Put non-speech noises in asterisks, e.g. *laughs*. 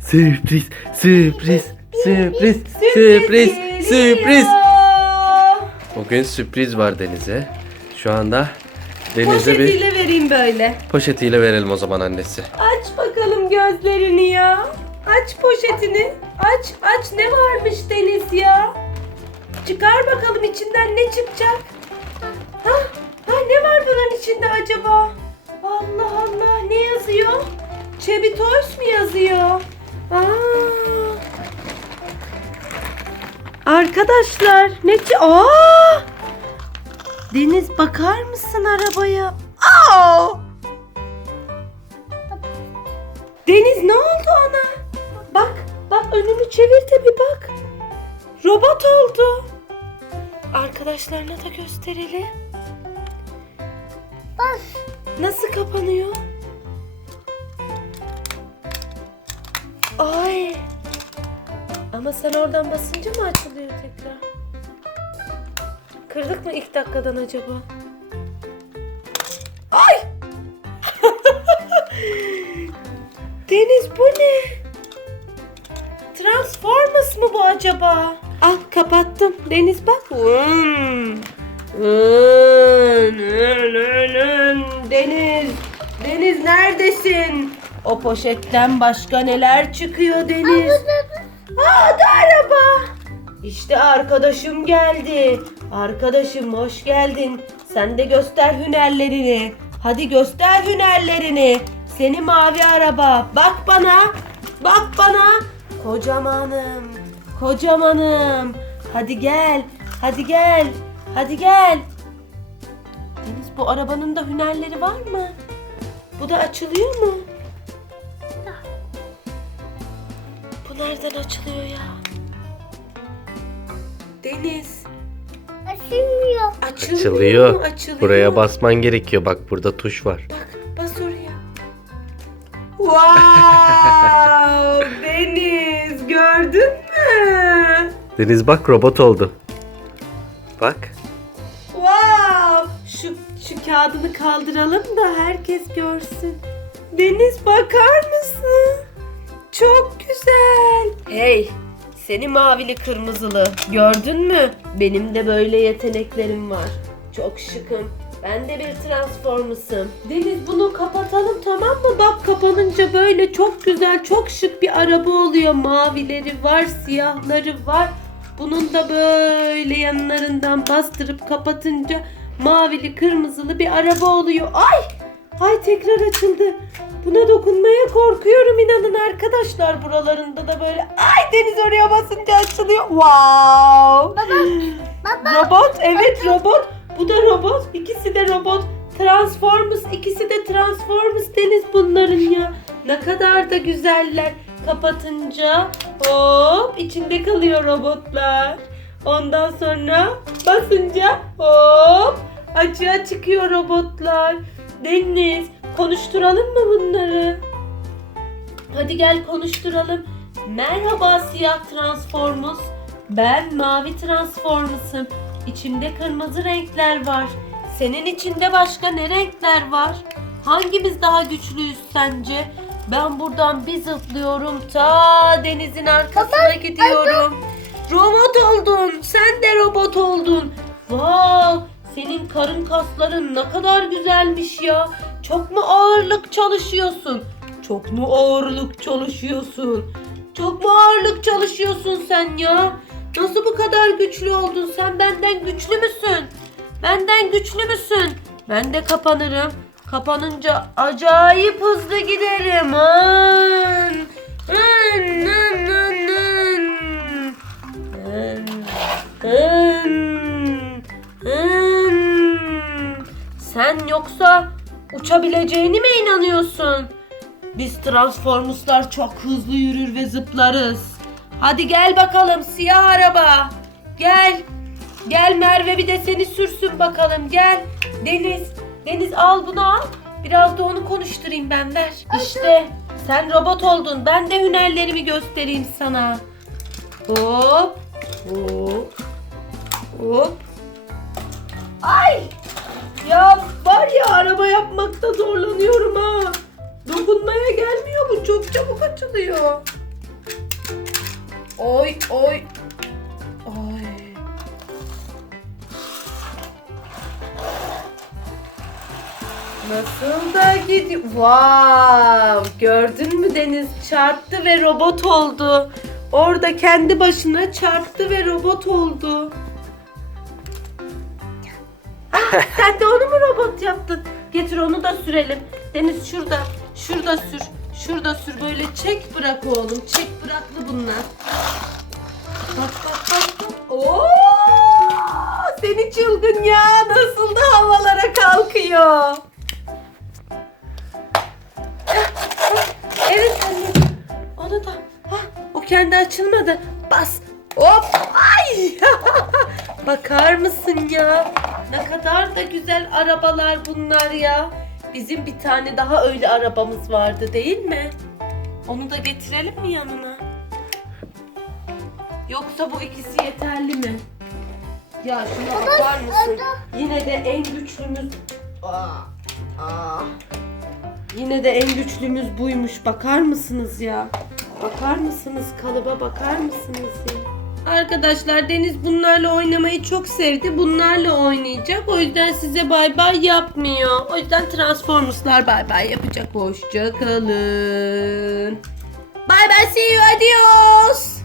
Sürpriz, sürpriz, sürpriz, sürpriz, sürpriz. Bugün sürpriz var Deniz'e. Şu anda Deniz'e bir Poşetiyle vereyim böyle. poşetiyle verelim o zaman annesi. Aç bakalım gözlerini ya. Aç poşetini. Aç aç ne varmış Deniz ya. Çıkar bakalım içinden ne çıkacak. Ha, ha ne var bunun içinde acaba? Allah Allah ne yazıyor? Çebi Toys mu yazıyor? Aa. Arkadaşlar ne çı- Aa! Deniz bakar mısın arabaya? Aa! Deniz ne oldu ona? Bak, bak önünü çevir de bir bak. Robot oldu. Arkadaşlarına da gösterelim. Bas. Nasıl kapanıyor? Ay. Ama sen oradan basınca mı açılıyor tekrar? Kırdık mı ilk dakikadan acaba? Ay! *laughs* Deniz bu ne? Transformers mı bu acaba? Al kapattım. Deniz bak. Hmm. Deniz. Deniz neredesin? O poşetten başka neler çıkıyor Deniz? Aa da araba. İşte arkadaşım geldi. Arkadaşım hoş geldin. Sen de göster hünerlerini. Hadi göster hünerlerini. Seni mavi araba. Bak bana. Bak bana. Kocamanım. Kocamanım. Hadi gel. Hadi gel. Hadi gel. Deniz bu arabanın da hünerleri var mı? Bu da açılıyor mu? Nereden açılıyor ya? Deniz. Açılmıyor. Açılmıyor. Açılıyor. Açılıyor. Buraya basman gerekiyor. Bak burada tuş var. Bak bas oraya. Wow! *laughs* Deniz gördün mü? Deniz bak robot oldu. Bak. Wow! Şu, şu kağıdını kaldıralım da herkes görsün. Deniz bakar mısın? Çok güzel. Hey! Seni mavili kırmızılı. Gördün mü? Benim de böyle yeteneklerim var. Çok şıkım. Ben de bir transformusum. Deniz bunu kapatalım tamam mı? Bak kapanınca böyle çok güzel, çok şık bir araba oluyor. Mavileri var, siyahları var. Bunun da böyle yanlarından bastırıp kapatınca mavili kırmızılı bir araba oluyor. Ay! Ay tekrar açıldı. Buna dokunmaya korkuyorum inanın arkadaşlar. Buralarında da böyle ay deniz oraya basınca açılıyor. Wow! Robot evet robot. Bu da robot. İkisi de robot. Transformers ikisi de Transformers deniz bunların ya. Ne kadar da güzeller. Kapatınca hop içinde kalıyor robotlar. Ondan sonra basınca hop açığa çıkıyor robotlar. Deniz konuşturalım mı bunları? Hadi gel konuşturalım. Merhaba siyah Transformers. Ben mavi Transformers'ım. İçimde kırmızı renkler var. Senin içinde başka ne renkler var? Hangimiz daha güçlüyüz sence? Ben buradan bir zıplıyorum ta denizin arkasına gidiyorum. Robot oldun. Sen de robot oldun. Wow! Senin karın kasların ne kadar güzelmiş ya. Çok mu ağırlık çalışıyorsun? Çok mu ağırlık çalışıyorsun? Çok mu ağırlık çalışıyorsun sen ya? Nasıl bu kadar güçlü oldun? Sen benden güçlü müsün? Benden güçlü müsün? Ben de kapanırım. Kapanınca acayip hızlı giderim. Hın. Hın, uçabileceğini mi inanıyorsun? Biz Transformers'lar çok hızlı yürür ve zıplarız. Hadi gel bakalım siyah araba. Gel. Gel Merve bir de seni sürsün bakalım. Gel. Deniz. Deniz al bunu al. Biraz da onu konuşturayım ben ver. İşte sen robot oldun. Ben de hünerlerimi göstereyim sana. Hop. Hop. Hop. Ay. Ya var ya araba yapmakta zorlanıyorum ha. Dokunmaya gelmiyor bu. Çok çabuk açılıyor. Oy oy. Oy. Nasıl da gidiyor? Wow! Gördün mü Deniz? Çarptı ve robot oldu. Orada kendi başına çarptı ve robot oldu. Ah, *laughs* sen de onu mu robot yaptın? Getir onu da sürelim. Deniz şurada. Şurada sür. Şurada sür. Böyle çek bırak oğlum. Çek bıraklı bunlar. Bak bak bak. bak. Oo! Seni çılgın ya. Nasıl da havalara kalkıyor. Evet anne. Onu da. Hah, o kendi açılmadı. Bas. Hop. Ay. *laughs* Bakar mısın ya? Ne kadar da güzel arabalar bunlar ya. Bizim bir tane daha öyle arabamız vardı değil mi? Onu da getirelim mi yanına? Yoksa bu ikisi yeterli mi? Ya şuna bakar mısın? Yine de en güçlümüz... Aa, aa. Yine de en güçlümüz buymuş. Bakar mısınız ya? Bakar mısınız? Kalıba bakar mısınız ya? Arkadaşlar Deniz bunlarla oynamayı çok sevdi. Bunlarla oynayacak. O yüzden size bay bay yapmıyor. O yüzden Transformers'lar bay bay yapacak. Hoşça kalın. Bay bay see you adios.